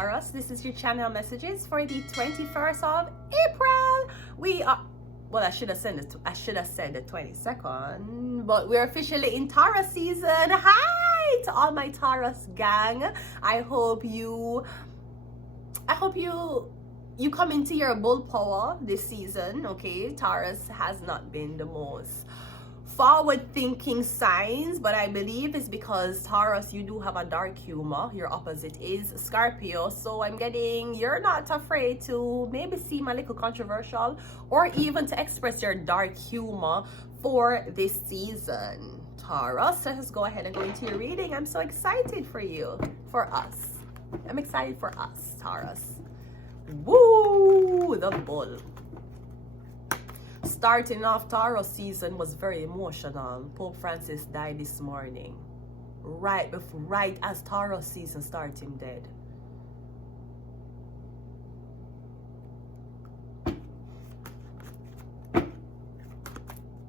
Taurus. This is your channel messages for the 21st of April. We are, well, I should have said the 22nd, but we're officially in Taurus season. Hi to all my Taurus gang. I hope you come into your bull power this season. Okay, Taurus has not been the most forward-thinking signs, but I believe it's because Taurus, you do have a dark humor. Your opposite is Scorpio, so I'm getting you're not afraid to maybe seem a little controversial or even to express your dark humor for this season, Taurus. So let's go ahead and go into your reading. I'm so excited for you, for us. I'm excited for us, Taurus. Woo, the bull. Starting off, Taurus season was very emotional. Pope Francis died this morning, right as Taurus season starting dead.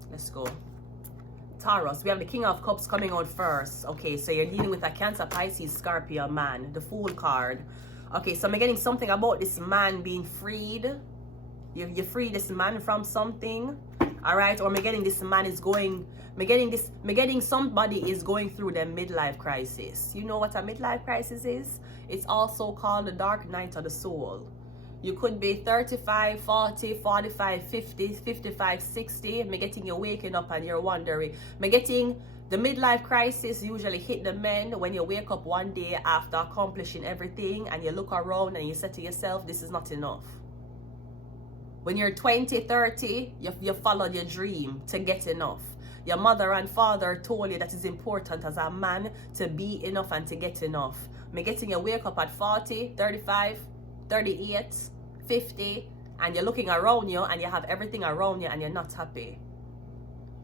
Let's go. Taurus, we have the King of Cups coming out first. Okay, so you're dealing with a Cancer, Pisces, Scorpio man, the Fool card. Okay, so I'm getting something about this man being freed. You free this man from something, all right? Or me getting this man is going, me getting somebody is going through their midlife crisis. You know what a midlife crisis is? It's also called the dark night of the soul. You could be 35, 40, 45, 50, 55, 60. Me getting you waking up and you're wondering. Me getting the midlife crisis usually hit the men when you wake up one day after accomplishing everything and you look around and you say to yourself, this is not enough. When you're 20, 30, you followed your dream to get enough. Your mother and father told you that it's important as a man to be enough and to get enough. Me getting you wake up at 40, 35, 38, 50, and you're looking around you and you have everything around you and you're not happy.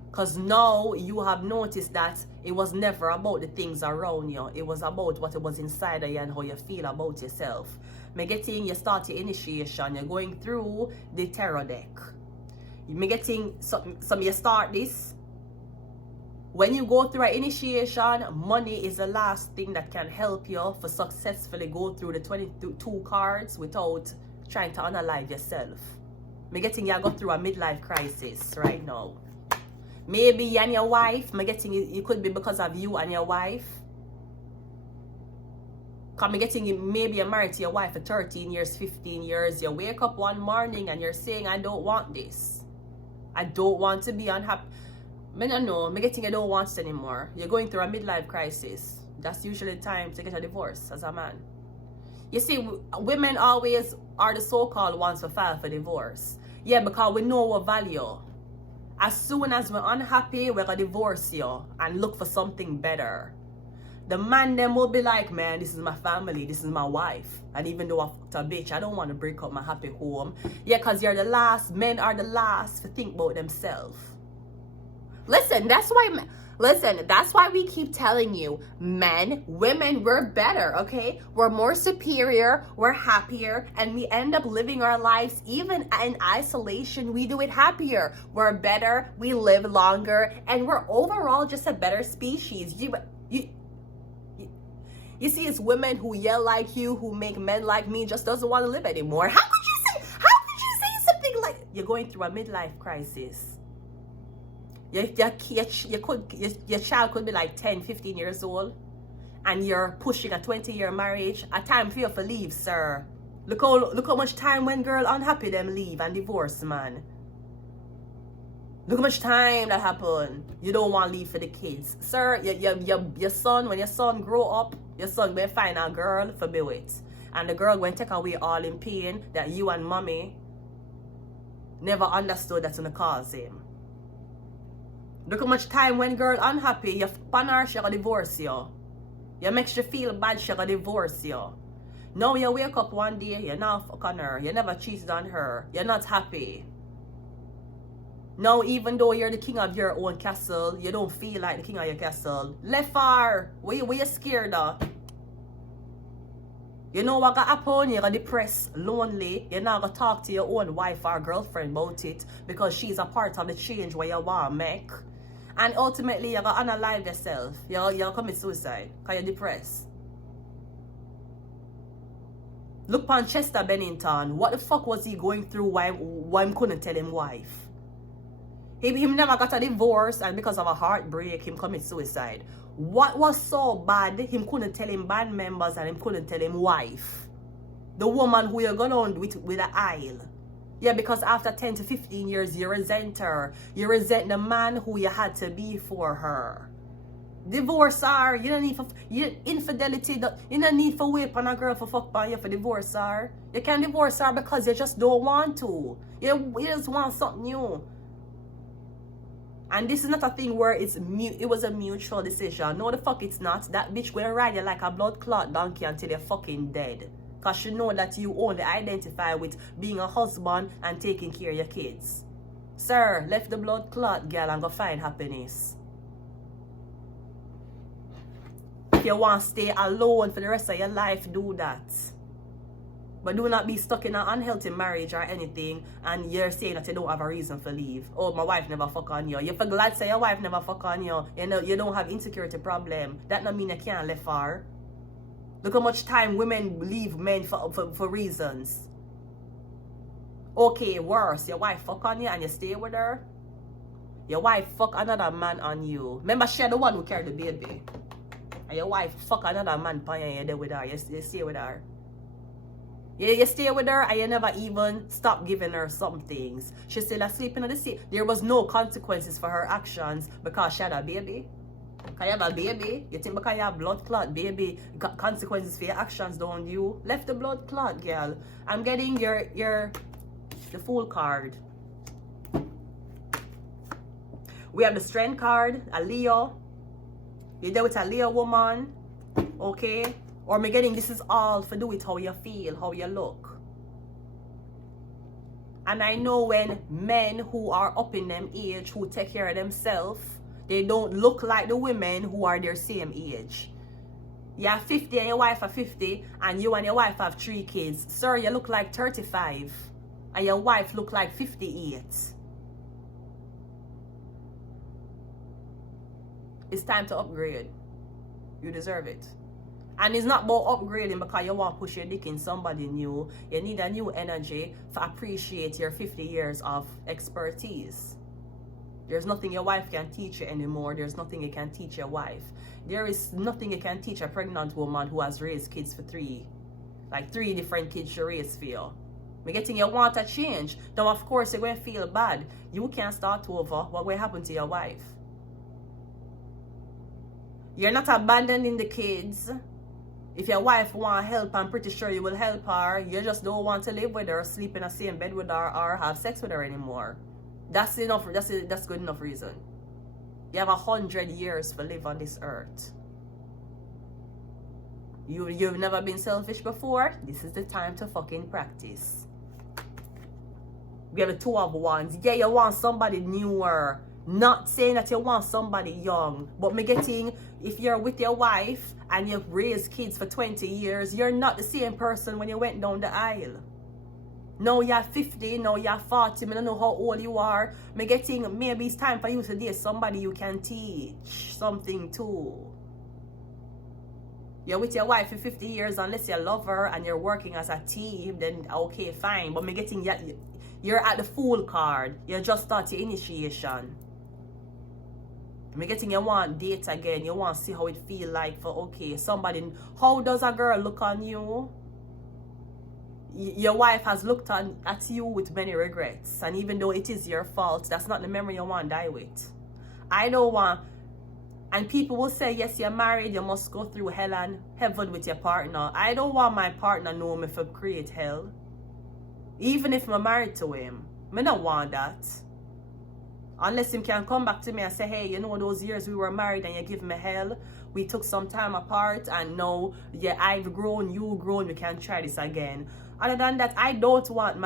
Because now you have noticed that it was never about the things around you. It was about what it was inside of you and how you feel about yourself. Me getting you start your initiation. You're going through the tarot deck. Me getting some you start this. When you go through an initiation, money is the last thing that can help you for successfully go through the 22 cards without trying to unalive yourself. Me getting you go through a midlife crisis right now. Maybe you and your wife, me getting it could be because of you and your wife. Cause me getting you, maybe you're married to your wife for 13 years, 15 years. You wake up one morning and you're saying, I don't want this. I don't want to be unhappy. Me no know, me getting you don't want it anymore. You're going through a midlife crisis. That's usually the time to get a divorce as a man. You see, women always are the so-called ones who file for divorce. Yeah, because we know our value. As soon as we're unhappy, we're gonna divorce you and look for something better. The man then will be like, man, this is my family, this is my wife. And even though I fucked a bitch, I don't want to break up my happy home. Yeah, because you're the last, men are the last to think about themselves. Listen, that's why we keep telling you, men, women, we're better, okay? We're more superior, we're happier, and we end up living our lives even in isolation. We do it happier. We're better, we live longer, and we're overall just a better species. You see, it's women who yell like you, who make men like me just doesn't want to live anymore. How could you say something like you're going through a midlife crisis? Your child could be like 10, 15 years old and you're pushing a 20-year marriage. A time for you to leave, sir. Look how much time when girl unhappy them leave and divorce, man. Look how much time that happen. You don't want to leave for the kids. Sir, your son, when your son grow up, your son will find a girl for be with. And the girl will take away all in pain that you and mommy never understood that's gonna cause him. Look how much time when girl unhappy, you pan her, she gonna divorce you. You make she feel bad, she gonna divorce you. Now you wake up one day, you're not fuck on her, you never cheated on her, you're not happy. Now even though you're the king of your own castle, you don't feel like the king of your castle. Left far, where you scared of? You know what gonna happen? You're gonna depressed, lonely. You're not gonna talk to your own wife or girlfriend about it because she's a part of the change where you want to make. And ultimately, you're gonna unalive yourself. You're gonna commit suicide because you're depressed. Look upon Chester Bennington. What the fuck was he going through? Why him couldn't tell him wife? Him never got a divorce, and because of a heartbreak, him commit suicide. What was so bad? Him couldn't tell him band members, and him couldn't tell him wife. The woman who you're going on with an aisle. Yeah, because after 10 to 15 years, you resent her. You resent the man who you had to be for her. Divorce her. You don't need for infidelity. You don't need for wait on a girl for fuck on you for divorce her. You can divorce her because you just don't want to. You just want something new. And this is not a thing where it was a mutual decision. No, the fuck it's not. That bitch will ride you like a blood clot donkey until you're fucking dead. Because you know that you only identify with being a husband and taking care of your kids. Sir, left the blood clot girl and go find happiness. If you want to stay alone for the rest of your life, do that. But do not be stuck in an unhealthy marriage or anything and you're saying that you don't have a reason for leave. Oh, my wife never fuck on you. You're for glad say your wife never fuck on you. You know, you don't have insecurity problem. That don't mean you can't leave her. Look how much time women leave men for reasons. Okay, worse. Your wife fuck on you and you stay with her. Your wife fuck another man on you. Remember, she the one who carried the baby. And your wife fuck another man on you and you're there with her. You stay with her. You stay with her and you never even stop giving her some things. She's still asleep in the sea. There was no consequences for her actions because she had a baby. Because you have a baby. You think because you have blood clot baby, consequences for your actions, don't you? Left the blood clot, girl. I'm getting the Fool card. We have the Strength card, a Leo. You're there with a Leo woman. Okay? Or me getting this is all for do with how you feel, how you look. And I know when men who are up in them age, who take care of themselves, they don't look like the women who are their same age. You're 50 and your wife are 50, and you and your wife have 3 kids. Sir, you look like 35, and your wife look like 58. It's time to upgrade. You deserve it. And it's not about upgrading because you want to push your dick in somebody new. You need a new energy to appreciate your 50 years of expertise. There's nothing your wife can teach you anymore. There's nothing you can teach your wife. There is nothing you can teach a pregnant woman who has raised kids for 3 different kids she raised for you. We're getting you want a change. Now, of course, you're going to feel bad. You can't start over. What will happen to your wife? You're not abandoning the kids. If your wife want help, I'm pretty sure you will help her. You just don't want to live with her, sleep in the same bed with her, or have sex with her anymore. That's enough. That's good enough reason. You have 100 years to live on this earth. You've never been selfish before. This is the time to fucking practice. We have the 2 of Wands. Yeah, you want somebody newer. Not saying that you want somebody young, but me getting, if you're with your wife and you've raised kids for 20 years, you're not the same person when you went down the aisle. Now you're 50, now you're 40, I don't know how old you are. Me getting, maybe it's time for you to date somebody you can teach something to. You're with your wife for 50 years, unless you love her and you're working as a team, then okay, fine. But me getting, you're at the Fool card. You just start your initiation. Me getting you want date again. You want to see how it feel like for, okay, somebody. How does a girl look on you? Your wife has looked at you with many regrets. And even though it is your fault, that's not the memory you want to die with. I don't want. And people will say, yes, you're married. You must go through hell and heaven with your partner. I don't want my partner know me for create hell. Even if I'm married to him. I don't want that. Unless him can come back to me and say, hey, you know those years we were married and you give me hell, we took some time apart and now, yeah, I've grown, you've grown, we can try this again. Other than that, I don't want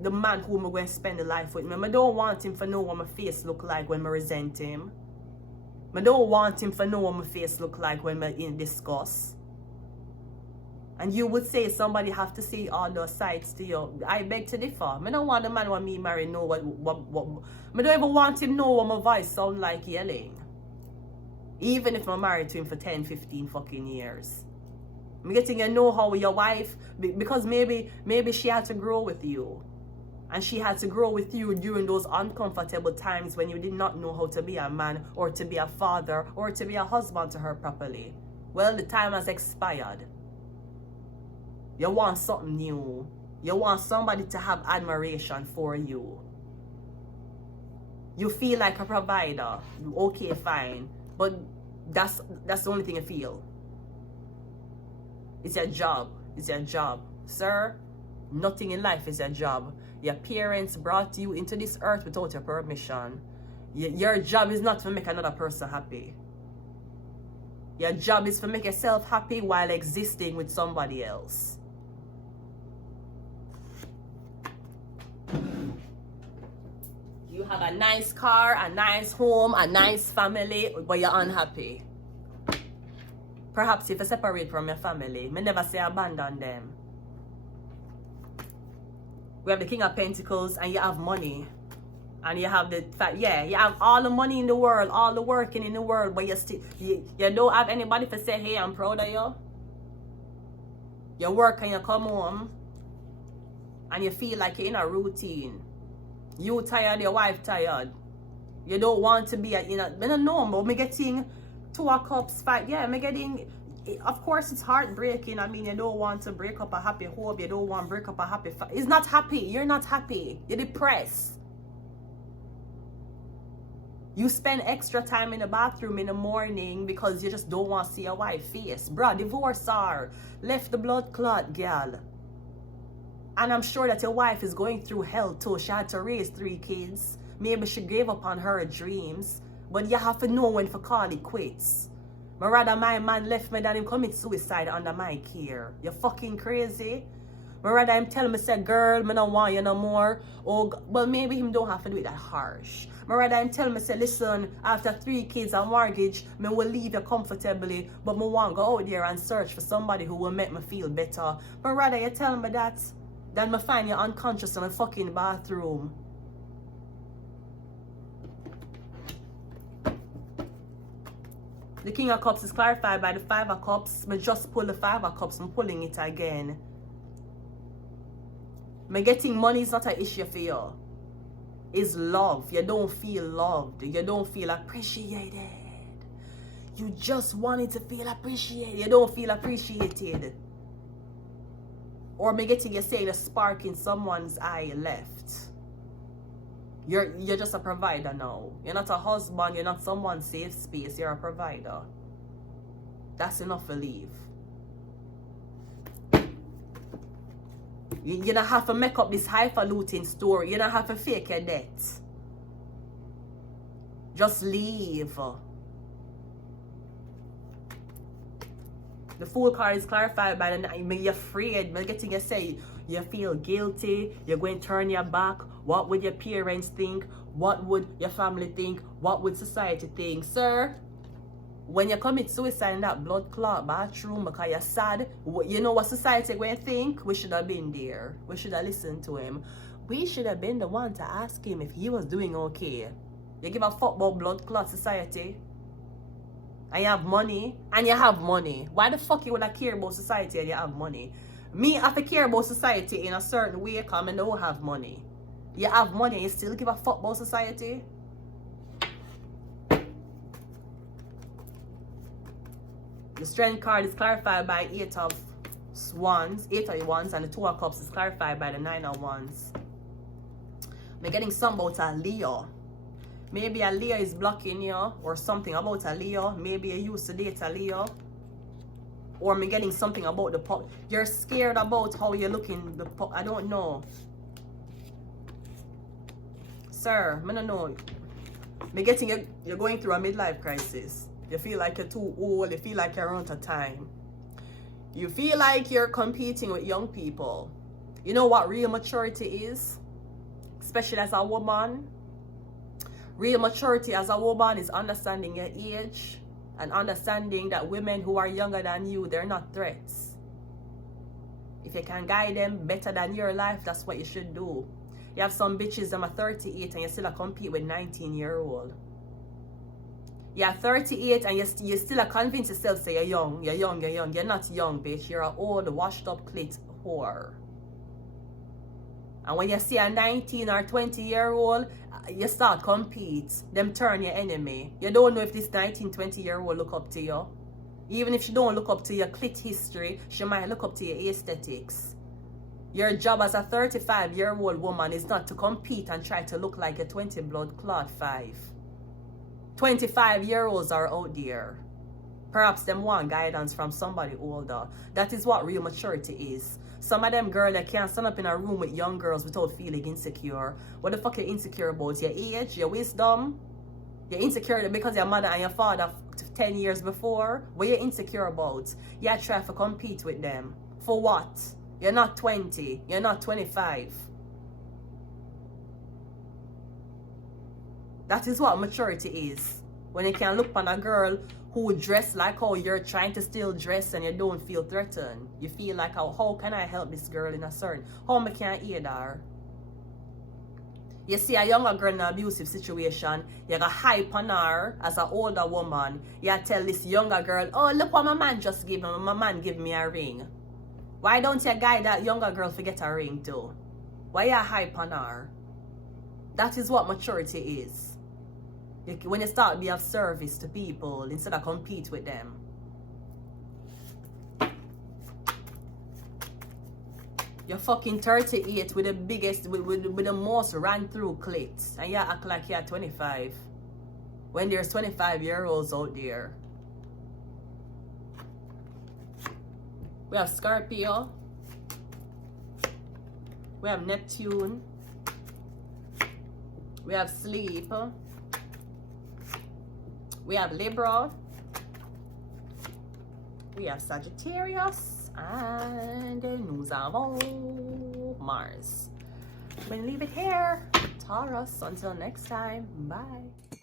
the man who I'm going to spend the life with me. I don't want him to know what my face look like when I resent him. I don't want him to know what my face look like when I'm in disgust. And you would say somebody have to say all those sides to you. I beg to differ. I don't want the man when me marry know what I don't even want him know what my voice sound like yelling. Even if I'm married to him for 10, 15 fucking years. I'm getting you know how your wife, because maybe she had to grow with you. And she had to grow with you during those uncomfortable times when you did not know how to be a man or to be a father or to be a husband to her properly. Well, the time has expired. You want something new. You want somebody to have admiration for you. You feel like a provider. Okay, fine. But that's the only thing you feel. It's your job. It's your job. Sir, nothing in life is your job. Your parents brought you into this earth without your permission. Your job is not to make another person happy. Your job is to make yourself happy while existing with somebody else. You have a nice car, a nice home, a nice family, but you're unhappy. Perhaps if you separate from your family, may never say abandon them. We have the King of Pentacles, and you have money. And you have the fact, yeah, you have all the money in the world, all the working in the world, but you don't have anybody to say, hey, I'm proud of you. You work and you come home, and you feel like you're in a routine. You tired, your wife tired. You don't want to be, I don't know, but me getting 2 of Cups, 5, yeah, me getting, of course it's heartbreaking. I mean, you don't want to break up a happy home. You don't want to break up a happy it's not happy. You're not happy. You're depressed. You spend extra time in the bathroom in the morning because you just don't want to see your wife's face. Bruh, divorce her. Left the blood clot, girl. And I'm sure that your wife is going through hell too. She had to raise 3 kids. Maybe she gave up on her dreams. But you have to know when to call it quits. But rather my man left me than him commit suicide under my care. You fucking crazy? But rather him tell me, say, girl, me don't want you no more. Oh, well, maybe him don't have to do it that harsh. But rather him tell me, say, listen, after 3 kids and mortgage, me will leave you comfortably. But me want to go out there and search for somebody who will make me feel better. But rather you tell me that, then me find you unconscious in a fucking bathroom. The King of Cups is clarified by the 5 of Cups. Me just pull the 5 of Cups. I'm pulling it again. Me getting money is not an issue for you. It's love. You don't feel loved. You don't feel appreciated. You just wanted to feel appreciated. You don't feel appreciated. Or me getting you saying a spark in someone's eye left. You're just a provider now. You're not a husband. You're not someone's safe space. You're a provider. That's enough to leave. You don't have to make up this highfalutin story. You don't have to fake your debt. Just leave. The Fool card is clarified by the you're afraid. You're getting you say you feel guilty. You're going to turn your back. What would your parents think? What would your family think? What would society think? Sir, when you commit suicide in that blood clot bathroom because you're sad, you know what society going to think? We should have been there. We should have listened to him. We should have been the one to ask him if he was doing okay. You give a fuck about blood clot society? And you have money? And you have money. Why the fuck you would care about society and you have money? Me, I have to care about society in a certain way because I don't have money. You have money and you still give a fuck about society? The Strength card is clarified by 8 of Wands, 8 of Wands, and the 2 of Cups is clarified by the 9 of Wands. I'm getting something about a Leo. Maybe a Leo is blocking you, or something about a Leo. Maybe you used to date a Leo. Or I'm getting something about the you're scared about how you're looking. I don't know. Sir, I don't know. I'm getting you're going through a midlife crisis. You feel like you're too old. You feel like you're out of time. You feel like you're competing with young people. You know what real maturity is? Especially as a woman. Real maturity as a woman is understanding your age and understanding that women who are younger than you, they're not threats. If you can guide them better than your life, that's what you should do. You have some bitches that are 38 and you still compete with 19-year-old. You're 38 and you still are convinced yourself say you're young. You're young, you're young. You're not young, bitch. You're an old, washed up clit whore. And when you see a 19 or 20-year-old, you start compete. Them turn your enemy. You don't know if this 19, 20-year-old look up to you. Even if she don't look up to your clit history, she might look up to your aesthetics. Your job as a 35-year-old woman is not to compete and try to look like a 20 blood clot 5. 25-year-olds are out there. Perhaps them want guidance from somebody older. That is what real maturity is. Some of them girls that can't stand up in a room with young girls without feeling insecure. What the fuck are you insecure about? Your age? Your wisdom? You're insecure because your mother and your father 10 years before? What are you insecure about? You try to compete with them. For what? You're not 20. You're not 25. That is what maturity is. When you can look on a girl who dress like how you're trying to still dress and you don't feel threatened. You feel like, how can I help this girl in a certain, how I can aid her? You see a younger girl in an abusive situation, you got hype on her as an older woman. You tell this younger girl, oh, look what my man just gave me. My man give me a ring. Why don't you guide that younger girl to get a ring too? Why you hype on her? That is what maturity is. When you start to be of service to people instead of compete with them. You're fucking 38 with the biggest, with the most ran through clits. And you act like you're 25. When there's 25-year-olds out there. We have Scorpio. We have Neptune. We have Sleep. We have Libra. We have Sagittarius. And nous avons Mars. I'm going to leave it here. Taurus. Until next time. Bye.